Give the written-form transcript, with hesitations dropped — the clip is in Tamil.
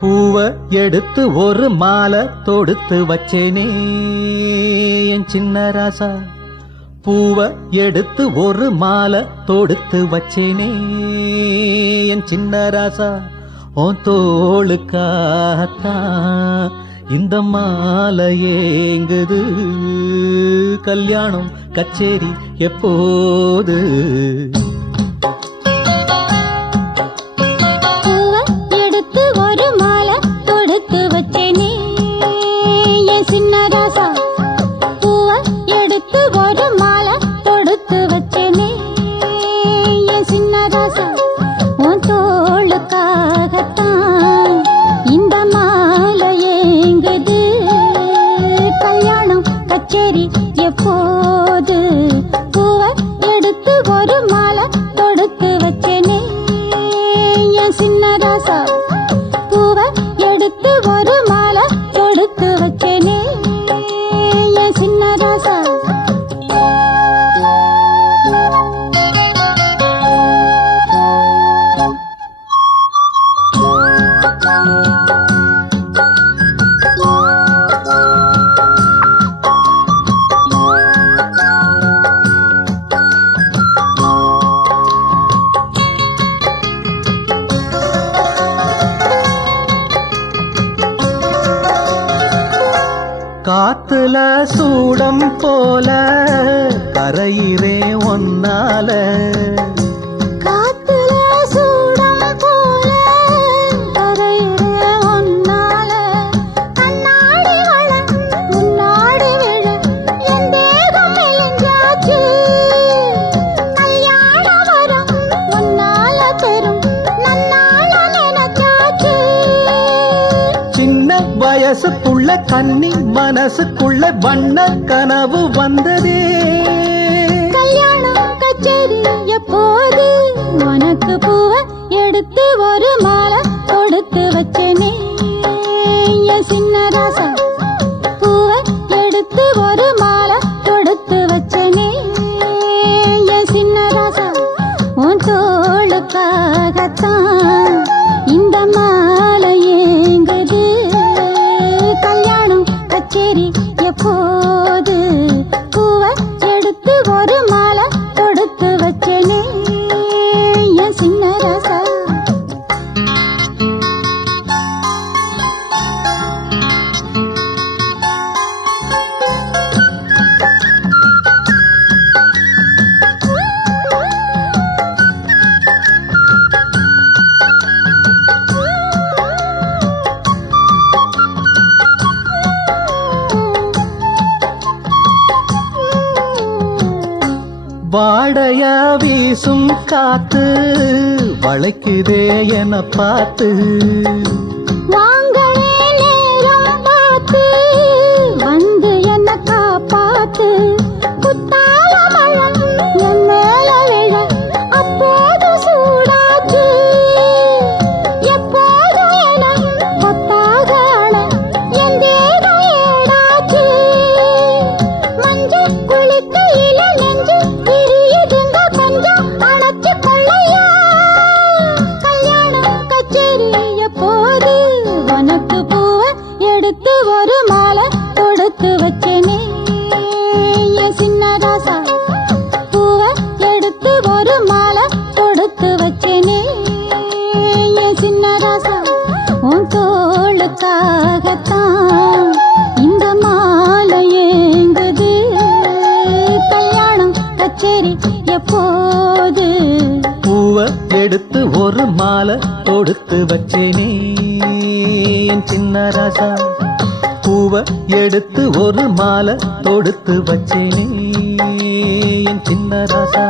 பூவை எடுத்து ஒரு மாலை தொடுத்து வச்சேனே என் சின்ன ராசா. பூவை எடுத்து ஒரு மாலை தொடுத்து வச்சேனே என் சின்ன ராசா. உன் தோளுக்காகத்தான் இந்த மாலை ஏங்குது. கல்யாணம் கச்சேரி எப்போது? எப்போது பூவை எடுத்து ஒரு மாலை தொடுத்து வச்சேனே என் சின்ன ராசா. பூவை எடுத்து ஒரு மாலை தொடுத்து வச்சேனே என் சின்ன ராசா. காத்துல சூடம் போல கரையிறே ஒன்னால. காத்துல சூடம் போல கரையிறே ஒன்னால. கண்ணாடி வள முன்னாடி விழ என் தேகம் மெலிஞ்சாச்சு. கல்யாண வரம் முன்னால பெரும் நன்னால நினைச்சாச்சு. சின்ன வயசுக்குள்ள கன்னி மனசுக்குள்ள வண்ண கனவு வந்ததே. கல்யாணம் கச்சேரி எப்போது? உனக்கு பூவை எடுத்து ஒரு மாலை தொடுத்து வச்சேனே என் சின்ன ராசா. பூவை எடுத்து ஒரு மாலை தொடுத்து வச்சேனே என் சின்ன ராசா. உன் தோளுக்காகத்தான் இந்த மாலை ஏங்குது. கல்யாணம் கச்சேரி எப்போது? பூவை எடுத்து ஒரு மாலை தொடுத்து வச்சேனே என் சின்ன ராசா. வாடைய வீசும் காத்து வளைக்குதே என பார்த்து. வாங்களே நேரம் பார்த்து வந்து என்ன காப்பாத்து. குத்தால மழம் என் மேல விழ அப்போது சூடாச்சு. எப்போது என கொத்தாக அழ என் தேகம் ஏடாச்சு. மஞ்சள் குளிக்கையில நெஞ்சு பிரியுதுங்க கொஞ்சம் அணைச்சு கொள்ளையா. கல்யாணம் கச்சேரி எப்போது? உனக்கு பூவை எடுத்து ஒரு மாலை தொடுத்து வச்சேனே என் சின்ன ராசா. பூவை எடுத்து ஒரு மாலை தொடுத்து வச்சேனே என் சின்ன ராசா. உன் தோளுக்காகத்தான் இந்த மாலை ஏங்குது. கல்யாணம் கச்சேரி எப்போது? பூவை எடுத்து ஒரு மாலை தொடுத்து வச்சேனே என் சின்ன ராசா. பூவை எடுத்து ஒரு மாலை தொடுத்து வச்சேனே என் சின்ன ராசா.